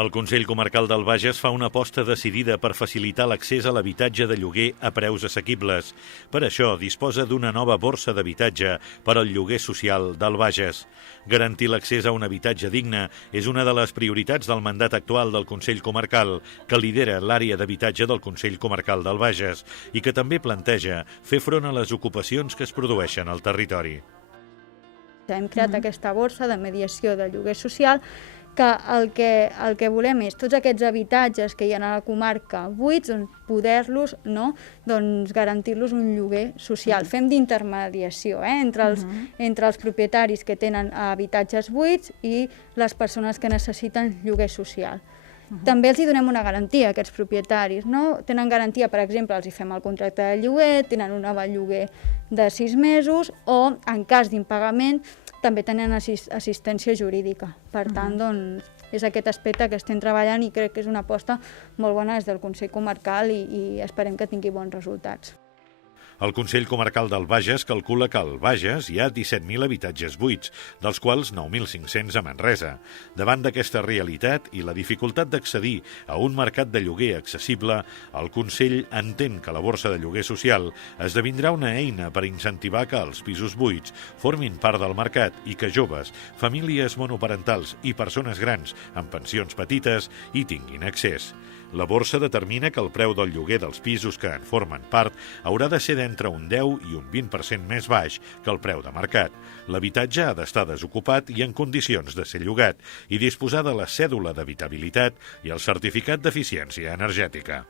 El Consell Comarcal del Bages fa una aposta decidida per facilitar l'accés a l'habitatge de lloguer a preus assequibles. Per això disposa d'una nova borsa d'habitatge per al lloguer social del Bages. Garantir l'accés a un habitatge digne és una de les prioritats del mandat actual del Consell Comarcal, que lidera l'àrea d'habitatge del Consell Comarcal del Bages i que també planteja fer front a les ocupacions que es produeixen al territori. Hem creat aquesta borsa de mediació de lloguer social que el que volem és tots aquests habitatges que hi ha a la comarca buits, poder-los, garantir-los un lloguer social. Fem d'intermediació entre els propietaris que tenen habitatges buits i les persones que necessiten lloguer social. També els donem una garantia a aquests propietaris. Tenen garantia, per exemple, els fem el contracte de lloguer, tenen un aval lloguer de 6 mesos o, en cas d'impagament, també tenen assistència jurídica. Per tant, és aquest aspecte que estem treballant i crec que és una aposta molt bona des del Consell Comarcal i esperem que tingui bons resultats. El Consell Comarcal del Bages calcula que al Bages hi ha 17.000 habitatges buits, dels quals 9.500 a Manresa. Davant d'aquesta realitat i la dificultat d'accedir a un mercat de lloguer accessible, el Consell entén que la borsa de lloguer social esdevindrà una eina per incentivar que els pisos buits formin part del mercat i que joves, famílies monoparentals i persones grans amb pensions petites hi tinguin accés. La borsa determina que el preu del lloguer dels pisos que en formen part haurà de ser d'entre un 10 i un 20% més baix que el preu de mercat. L'habitatge ha d'estar desocupat i en condicions de ser llogat i disposar de la cèdula d'habitabilitat i el certificat d'eficiència energètica.